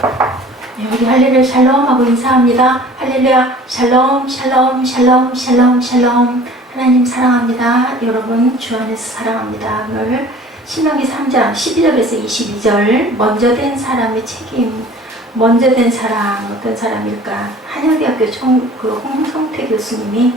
네, 우리 할렐루야 샬롬 하고 인사합니다. 할렐루야 샬롬 샬롬 샬롬 샬롬 샬롬. 하나님 사랑합니다. 여러분 주 안에서 사랑합니다. 오늘 신명기 3장 12절에서 22절 먼저 된 사람의 책임. 먼저 된 사람 어떤 사람일까? 한양대학교 홍성태 교수님이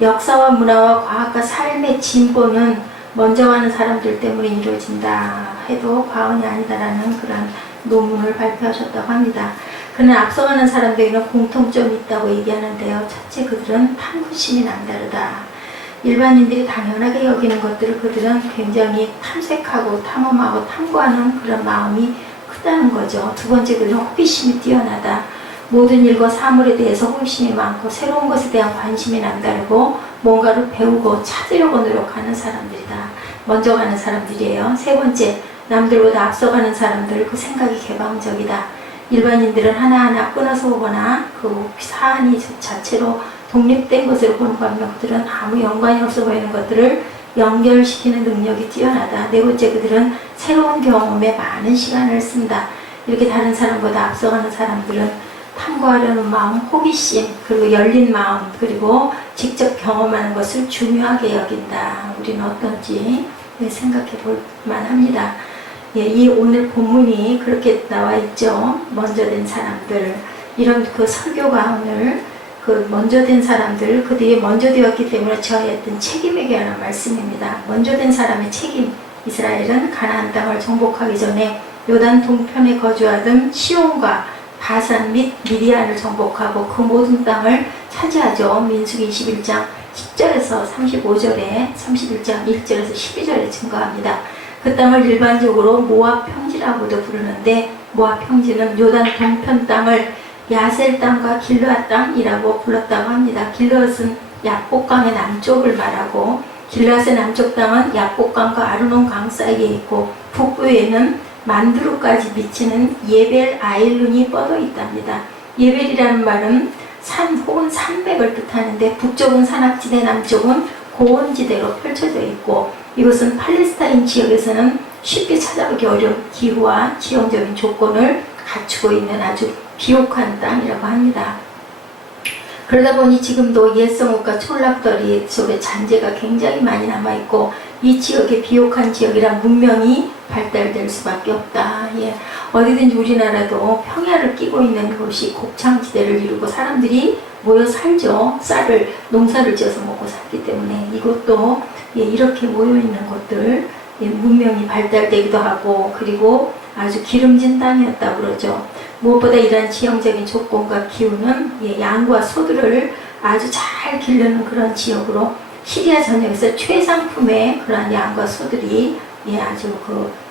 역사와 문화와 과학과 삶의 진보는 먼저 가는 사람들 때문에 이루어진다 해도 과언이 아니다라는 그런 논문을 발표하셨다고 합니다. 그는 앞서가는 사람들에게는 공통점이 있다고 얘기하는데요. 첫째, 그들은 탐구심이 남다르다. 일반인들이 당연하게 여기는 것들을 그들은 굉장히 탐색하고 탐험하고 탐구하는 그런 마음이 크다는 거죠. 두 번째, 그들은 호기심이 뛰어나다. 모든 일과 사물에 대해서 호기심이 많고 새로운 것에 대한 관심이 남다르고 뭔가를 배우고 찾으려고 노력하는 사람들이다. 먼저 가는 사람들이에요. 세 번째, 남들보다 앞서가는 사람들, 그 생각이 개방적이다. 일반인들은 하나하나 끊어서 보거나 그 사안이 자체로 독립된 것으로 보는 반면 그들은 아무 연관이 없어 보이는 것들을 연결시키는 능력이 뛰어나다. 네 번째, 그들은 새로운 경험에 많은 시간을 쓴다. 이렇게 다른 사람보다 앞서가는 사람들은 탐구하려는 마음, 호기심, 그리고 열린 마음, 그리고 직접 경험하는 것을 중요하게 여긴다. 우리는 어떤지 생각해 볼 만합니다. 예, 이 오늘 본문이 그렇게 나와 있죠. 먼저 된 사람들, 이런 그 설교가 오늘 그 먼저 된 사람들, 그들이 먼저 되었기 때문에 저했던 책임에 관한 말씀입니다. 먼저 된 사람의 책임. 이스라엘은 가나안 땅을 정복하기 전에 요단 동편에 거주하던 시온과 바산 및 미디안을 정복하고 그 모든 땅을 차지하죠. 민수기 21장 10절에서 35절에 31장 1절에서 12절에 증거합니다. 그 땅을 일반적으로 모압 평지라고도 부르는데 모압 평지는 요단 동편 땅을 야셀 땅과 길르앗 땅이라고 불렀다고 합니다. 길르앗은 약복강의 남쪽을 말하고 길르앗의 남쪽 땅은 약복강과 아르논 강 사이에 있고 북부에는 만드루까지 미치는 예벨 아일룬이 뻗어 있답니다. 예벨이라는 말은 산 혹은 산맥을 뜻하는데 북쪽은 산악지대, 남쪽은 고원지대로 펼쳐져 있고 이것은 팔레스타인 지역에서는 쉽게 찾아보기 어려운 기후와 지형적인 조건을 갖추고 있는 아주 비옥한 땅이라고 합니다. 그러다 보니 지금도 옛성읍과 촌락더리 속에 잔재가 굉장히 많이 남아있고 이 지역의 비옥한 지역이라 문명이 발달될 수밖에 없다. 예. 어디든지 우리나라도 평야를 끼고 있는 곳이 곡창지대를 이루고 사람들이 모여 살죠. 쌀을 농사를 지어서 먹고 살기 때문에 이곳도 예, 이렇게 모여 있는 곳들 예, 문명이 발달되기도 하고 그리고 아주 기름진 땅이었다고 그러죠. 무엇보다 이러한 지형적인 조건과 기후는 예, 양과 소들을 아주 잘 기르는 그런 지역으로 시리아 전역에서 최상품의 그러한 양과 소들이 예, 아주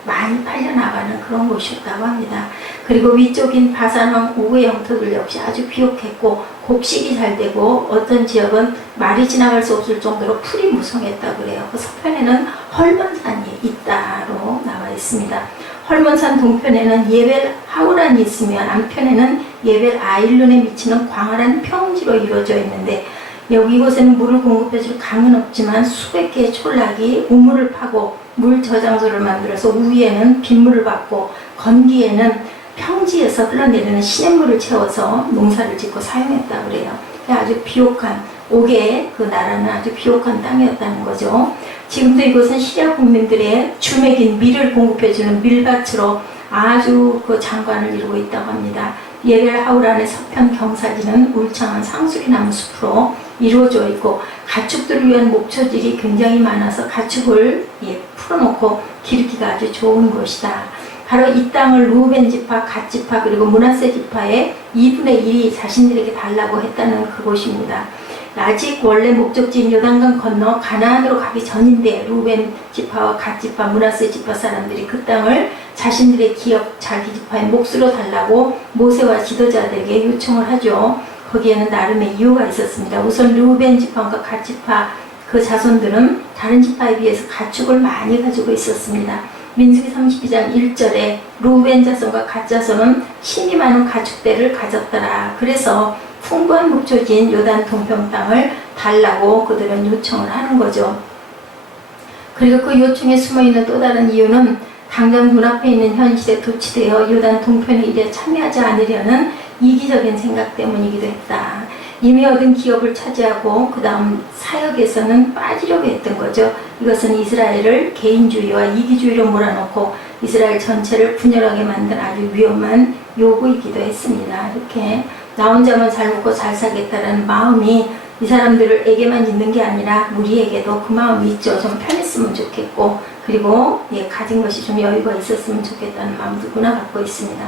많이 팔려나가는 그런 곳이었다고 합니다. 그리고 위쪽인 바산왕 오의 영토들 역시 아주 비옥했고 곡식이 잘 되고 어떤 지역은 말이 지나갈 수 없을 정도로 풀이 무성했다고 그래요. 그 서편에는 헐몬산이 있다로 나와 있습니다. 헐몬산 동편에는 예벨 하우란이 있으며 남편에는 예벨 아일룬에 미치는 광활한 평지로 이루어져 있는데 이곳에는 물을 공급해줄 강은 없지만 수백 개의 촌락이 우물을 파고 물 저장소를 만들어서 우위에는 빗물을 받고 건기에는 평지에서 흘러내리는 시냇물을 채워서 농사를 짓고 사용했다고 그래요. 아주 비옥한 옥의 그 나라는 아주 비옥한 땅이었다는 거죠. 지금도 이곳은 시리아 국민들의 주맥인 밀을 공급해주는 밀밭으로 아주 그 장관을 이루고 있다고 합니다. 예벨 하우란의 서편 경사지는 울창한 상수리나무 숲으로 이루어져 있고 가축들을 위한 목초질이 굉장히 많아서 가축을 풀어놓고 기르기가 아주 좋은 곳이다. 바로 이 땅을 루벤 지파, 갓 지파 그리고 므낫세 지파의 2분의 1이 자신들에게 달라고 했다는 그곳입니다. 아직 원래 목적지인 요단강 건너 가나안으로 가기 전인데 루벤 지파와 갓 지파, 므낫세 지파 사람들이 그 땅을 자신들의 기업, 자기 지파의 몫으로 달라고 모세와 지도자들에게 요청을 하죠. 거기에는 나름의 이유가 있었습니다. 우선 루벤 지파와 갓 지파 그 자손들은 다른 지파에 비해서 가축을 많이 가지고 있었습니다. 민수기 32장 1절에 루벤 자손과 갓 자손은 힘이 많은 가축대를 가졌더라. 그래서 풍부한 목초지인 요단 동편 땅을 달라고 그들은 요청을 하는 거죠. 그리고 그 요청에 숨어있는 또 다른 이유는 당장 눈앞에 있는 현실에 도취되어 요단 동편의 일에 참여하지 않으려는 이기적인 생각 때문이기도 했다. 이미 얻은 기업을 차지하고 그 다음 사역에서는 빠지려고 했던 거죠. 이것은 이스라엘을 개인주의와 이기주의로 몰아넣고 이스라엘 전체를 분열하게 만든 아주 위험한 요구이기도 했습니다. 이렇게 나 혼자만 잘 먹고 잘 살겠다라는 마음이 이 사람들에게만 있는 게 아니라 우리에게도 그 마음이 있죠. 좀 편했으면 좋겠고, 그리고 가진 것이 좀 여유가 있었으면 좋겠다는 마음 누구나 갖고 있습니다.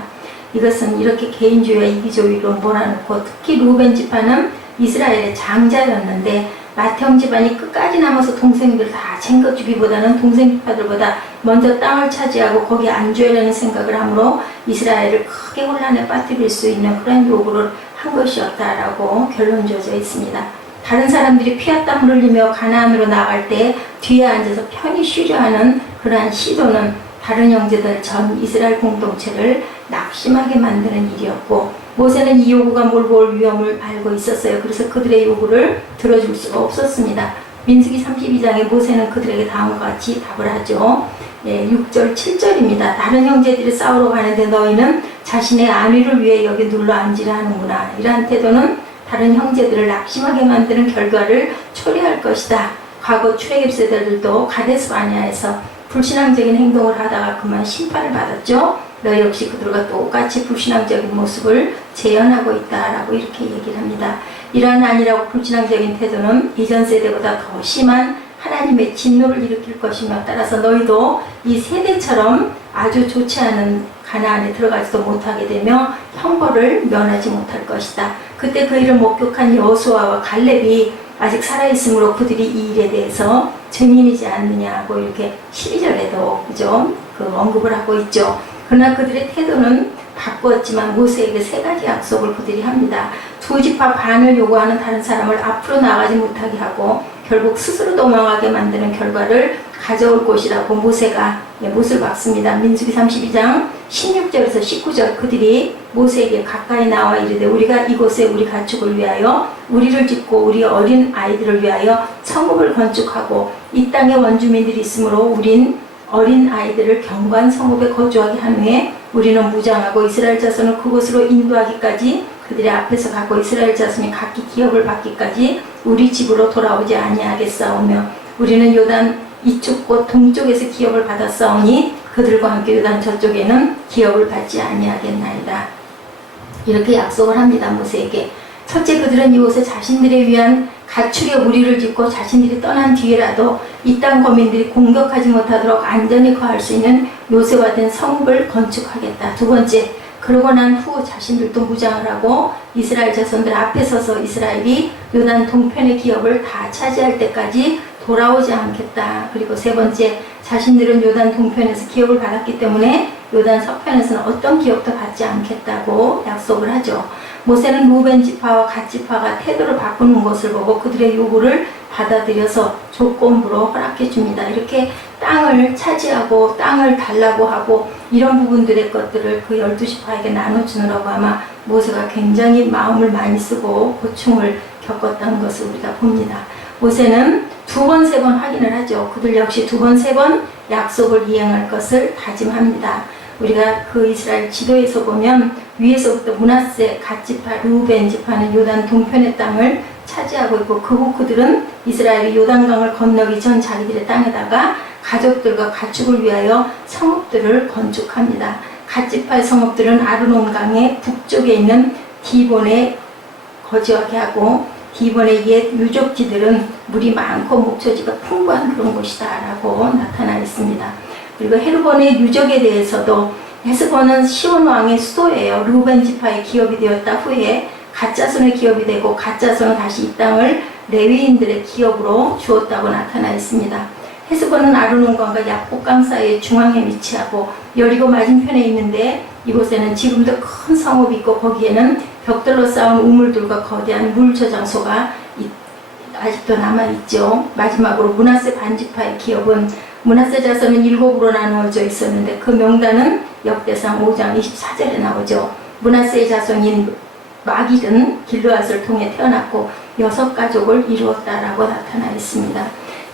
이것은 이렇게 개인주의와 이기주의로 몰아넣고, 특히 루벤 지파는 이스라엘의 장자였는데 맏형 집안이 끝까지 남아서 동생들 다 챙겨주기보다는 동생 지파들보다 먼저 땅을 차지하고 거기에 안주하려는 생각을 하므로 이스라엘을 크게 혼란에 빠뜨릴 수 있는 그런 요구를 한 것이었다라고 결론 지어져 있습니다. 다른 사람들이 피와 땀을 흘리며 가나안으로 나갈 때 뒤에 앉아서 편히 쉬려 하는 그러한 시도는 다른 형제들 전 이스라엘 공동체를 낙심하게 만드는 일이었고, 모세는 이 요구가 몰고 올 위험을 알고 있었어요. 그래서 그들의 요구를 들어줄 수가 없었습니다. 민수기 32장에 모세는 그들에게 다음과 같이 답을 하죠. 6절 7절입니다. 다른 형제들이 싸우러 가는데 너희는 자신의 안위를 위해 여기 눌러 앉으려 하는구나. 이러한 태도는 다른 형제들을 낙심하게 만드는 결과를 초래할 것이다. 과거 출애굽 세대들도 가데스 바네아에서 불신앙적인 행동을 하다가 그만 심판을 받았죠. 너 역시 그들과 똑같이 불신앙적인 모습을 재현하고 있다라고 이렇게 얘기를 합니다. 이러한 안이라고 불신앙적인 태도는 이전 세대보다 더 심한 하나님의 진노를 일으킬 것이며, 따라서 너희도 이 세대처럼 아주 좋지 않은 가나안에 들어가지도 못하게 되며 형벌을 면하지 못할 것이다. 그때 그 일을 목격한 여호수아와 갈렙이 아직 살아있으므로 그들이 이 일에 대해서 증인이지 않느냐고 이렇게 12절에도 그죠? 언급을 하고 있죠. 그러나 그들의 태도는 바꾸었지만 모세에게 세 가지 약속을 그들이 합니다. 두 지파 반을 요구하는 다른 사람을 앞으로 나가지 못하게 하고 결국 스스로 도망하게 만드는 결과를 가져올 것이라고 모세가 못을 박습니다. 민수기 32장 16절에서 19절 그들이 모세에게 가까이 나와 이르되 우리가 이곳에 우리 가축을 위하여 우리를 짓고 우리 어린 아이들을 위하여 성읍을 건축하고 이 땅에 원주민들이 있으므로 우린 어린 아이들을 경관 성읍에 거주하게 한 후에 우리는 무장하고 이스라엘 자손을 그곳으로 인도하기까지 그들의 앞에서 가고 이스라엘 자손이 각기 기업을 받기까지 우리 집으로 돌아오지 아니하겠사오며 우리는 요단 이쪽 곳 동쪽에서 기업을 받았사오니 그들과 함께 요단 저쪽에는 기업을 받지 아니하겠나이다. 이렇게 약속을 합니다. 모세에게. 첫째, 그들은 이곳에 자신들에 위한 가축의 무리를 짓고 자신들이 떠난 뒤에라도 이 땅 거민들이 공격하지 못하도록 안전히 거할 수 있는 요새화된 성읍을 건축하겠다. 두 번째, 그러고 난 후 자신들도 무장을 하고 이스라엘 자손들 앞에 서서 이스라엘이 요단 동편의 기업을 다 차지할 때까지 돌아오지 않겠다. 그리고 세 번째, 자신들은 요단 동편에서 기업을 받았기 때문에 요단 서편에서는 어떤 기업도 받지 않겠다고 약속을 하죠. 모세는 루벤 지파와 갓 지파가 태도를 바꾸는 것을 보고 그들의 요구를 받아들여서 조건부로 허락해 줍니다. 이렇게 땅을 차지하고 땅을 달라고 하고 이런 부분들의 것들을 그 12지파에게 나눠주느라고 아마 모세가 굉장히 마음을 많이 쓰고 고충을 겪었다는 것을 우리가 봅니다. 모세는 두 번, 세 번 확인을 하죠. 그들 역시 두 번, 세 번 약속을 이행할 것을 다짐합니다. 우리가 그 이스라엘 지도에서 보면 위에서부터 므낫세, 갓 지파, 루벤 지파는 요단 동편의 땅을 차지하고 있고 그 후 그들은 이스라엘이 요단강을 건너기 전 자기들의 땅에다가 가족들과 가축을 위하여 성읍들을 건축합니다. 갓 지파의 성읍들은 아르논강의 북쪽에 있는 디본에 거주하게 하고 디본의 옛 유적지들은 물이 많고 목초지가 풍부한 그런 곳이다 라고 나타나 있습니다. 그리고 헤르본의 유적에 대해서도 헤스본은 시온 왕의 수도예요. 루벤 지파의 기업이 되었다 후에 갓자손의 기업이 되고 갓자손은 다시 이 땅을 레위인들의 기업으로 주었다고 나타나 있습니다. 헤스본은 아르논강과 약복강 사이의 중앙에 위치하고 여리고 맞은편에 있는데 이곳에는 지금도 큰 성읍이 있고 거기에는 벽돌로 쌓은 우물들과 거대한 물 저장소가 아직도 남아있죠. 마지막으로 므낫세 반지파의 기업은 므낫세 자손은 7으로 나누어져 있었는데 그 명단은 역대상 5장 24절에 나오죠. 므낫세의 자손인 마길은 길르앗을 통해 태어났고 6가족을 이루었다라고 나타나 있습니다.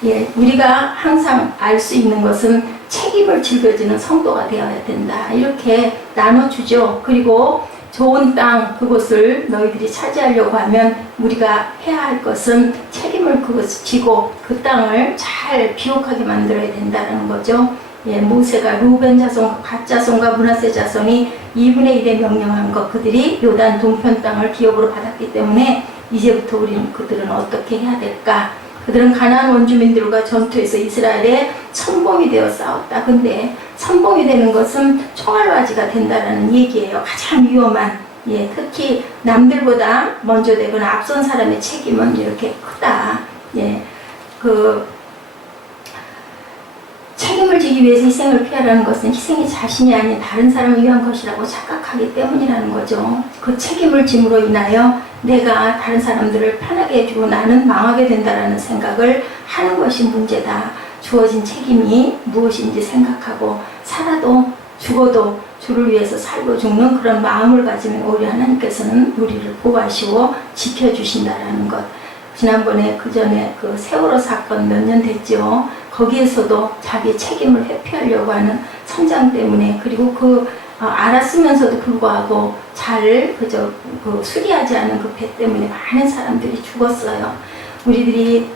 예, 우리가 항상 알 수 있는 것은 책임을 즐겨지는 성도가 되어야 된다. 이렇게 나눠주죠. 그리고 좋은 땅 그곳을 너희들이 차지하려고 하면 우리가 해야 할 것은 책임을 그것을 지고 그 땅을 잘 비옥하게 만들어야 된다는 거죠. 예, 모세가 루벤 자손, 갓 자손과 므낫세 자손이 2분의 1에 명령한 것, 그들이 요단 동편 땅을 기업으로 받았기 때문에 이제부터 우리는 그들은 어떻게 해야 될까? 그들은 가나안 원주민들과 전투해서 이스라엘의 천봉이 되어 싸웠다. 근데 천봉이 되는 것은 총알바지가 된다라는 얘기예요. 가장 위험한, 예, 특히 남들보다 먼저 되거나 앞선 사람의 책임은 이렇게 크다. 예, 책임을 지기 위해서 희생을 피하라는 것은 희생이 자신이 아닌 다른 사람을 위한 것이라고 착각하기 때문이라는 거죠. 그 책임을 짐으로 인하여 내가 다른 사람들을 편하게 해주고 나는 망하게 된다라는 생각을 하는 것이 문제다. 주어진 책임이 무엇인지 생각하고 살아도 죽어도 주를 위해서 살고 죽는 그런 마음을 가지면 오히려 하나님께서는 우리를 보호하시고 지켜주신다라는 것. 지난번에 그 전에 그 세월호 사건 몇 년 됐죠. 거기에서도 자기 책임을 회피하려고 하는 성장 때문에, 그리고 알았으면서도 불구하고 잘 수리하지 않은 그 배 때문에 많은 사람들이 죽었어요. 우리들이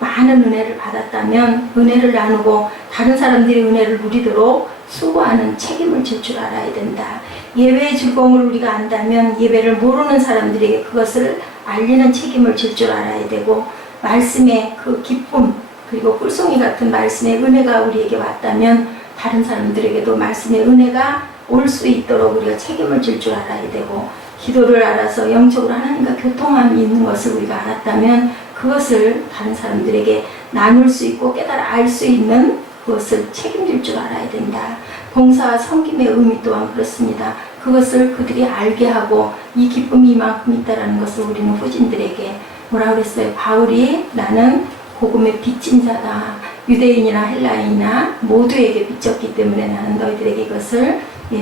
많은 은혜를 받았다면 은혜를 나누고 다른 사람들이 은혜를 누리도록 수고하는 책임을 질 줄 알아야 된다. 예배의 즐거움을 우리가 안다면 예배를 모르는 사람들에게 그것을 알리는 책임을 질 줄 알아야 되고, 말씀의 그 기쁨 그리고 꿀송이 같은 말씀의 은혜가 우리에게 왔다면 다른 사람들에게도 말씀의 은혜가 올 수 있도록 우리가 책임을 질 줄 알아야 되고, 기도를 알아서 영적으로 하나님과 교통함이 있는 것을 우리가 알았다면 그것을 다른 사람들에게 나눌 수 있고 깨달아 알 수 있는 그것을 책임질 줄 알아야 된다. 봉사와 섬김의 의미 또한 그렇습니다. 그것을 그들이 알게 하고 이 기쁨이 이만큼 있다는 것을 우리는 후진들에게 뭐라 그랬어요? 바울이 나는 복음의 빚진 자다. 유대인이나 헬라인이나 모두에게 빚졌기 때문에 나는 너희들에게 이것을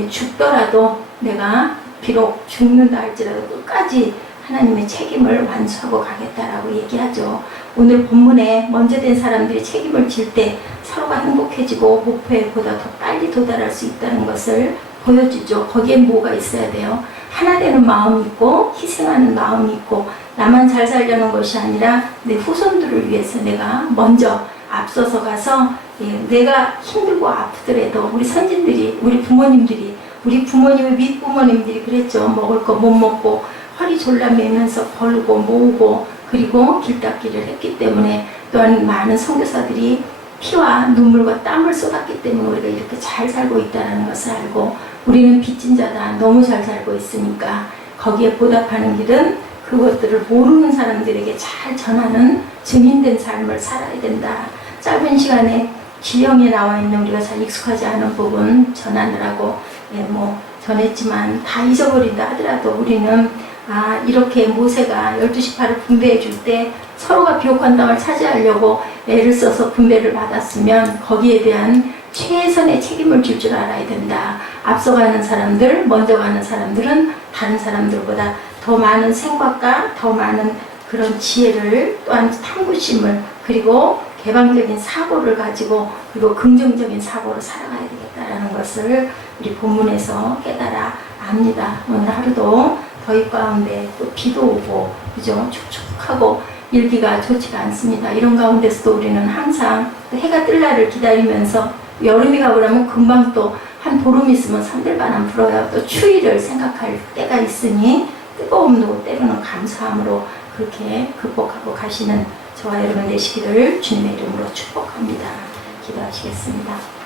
죽더라도 내가 비록 죽는다 할지라도 끝까지 하나님의 책임을 완수하고 가겠다라고 얘기하죠. 오늘 본문에 먼저 된 사람들이 책임을 질 때 서로가 행복해지고 목표에 보다 더 빨리 도달할 수 있다는 것을 보여주죠. 거기엔 뭐가 있어야 돼요? 하나 되는 마음이 있고 희생하는 마음이 있고, 나만 잘 살려는 것이 아니라 내 후손들을 위해서 내가 먼저 앞서서 가서 내가 힘들고 아프더라도 우리 선진들이, 우리 부모님들이, 우리 부모님의 밑부모님들이 그랬죠. 먹을 거 못 먹고 허리 졸라매면서 벌고 모으고 그리고 길닦기를 했기 때문에, 또한 많은 선교사들이 피와 눈물과 땀을 쏟았기 때문에 우리가 이렇게 잘 살고 있다는 것을 알고, 우리는 빚진 자다. 너무 잘 살고 있으니까 거기에 보답하는 길은 그것들을 모르는 사람들에게 잘 전하는 증인된 삶을 살아야 된다. 짧은 시간에 지령에 나와 있는 우리가 잘 익숙하지 않은 부분 전하느라고 전했지만 다 잊어버린다 하더라도 우리는 이렇게 모세가 12지파를 분배해 줄 때 서로가 비옥한 땅을 차지하려고 애를 써서 분배를 받았으면 거기에 대한 최선의 책임을 질 줄 알아야 된다. 앞서가는 사람들, 먼저 가는 사람들은 다른 사람들보다 더 많은 생각과 더 많은 그런 지혜를, 또한 탐구심을, 그리고 개방적인 사고를 가지고 그리고 긍정적인 사고로 살아가야 되겠다라는 것을 우리 본문에서 깨달아 압니다. 오늘 하루도 더위 가운데 또 비도 오고 그죠? 축축하고 일기가 좋지가 않습니다. 이런 가운데서도 우리는 항상 해가 뜰 날을 기다리면서, 여름이 가고 나면 금방 또 한 보름 있으면 산들바람 불어요. 또 추위를 생각할 때가 있으니 뜨거움도 때로는 감사함으로 그렇게 극복하고 가시는 저와 여러분 되시기를 주님의 이름으로 축복합니다. 기도하시겠습니다.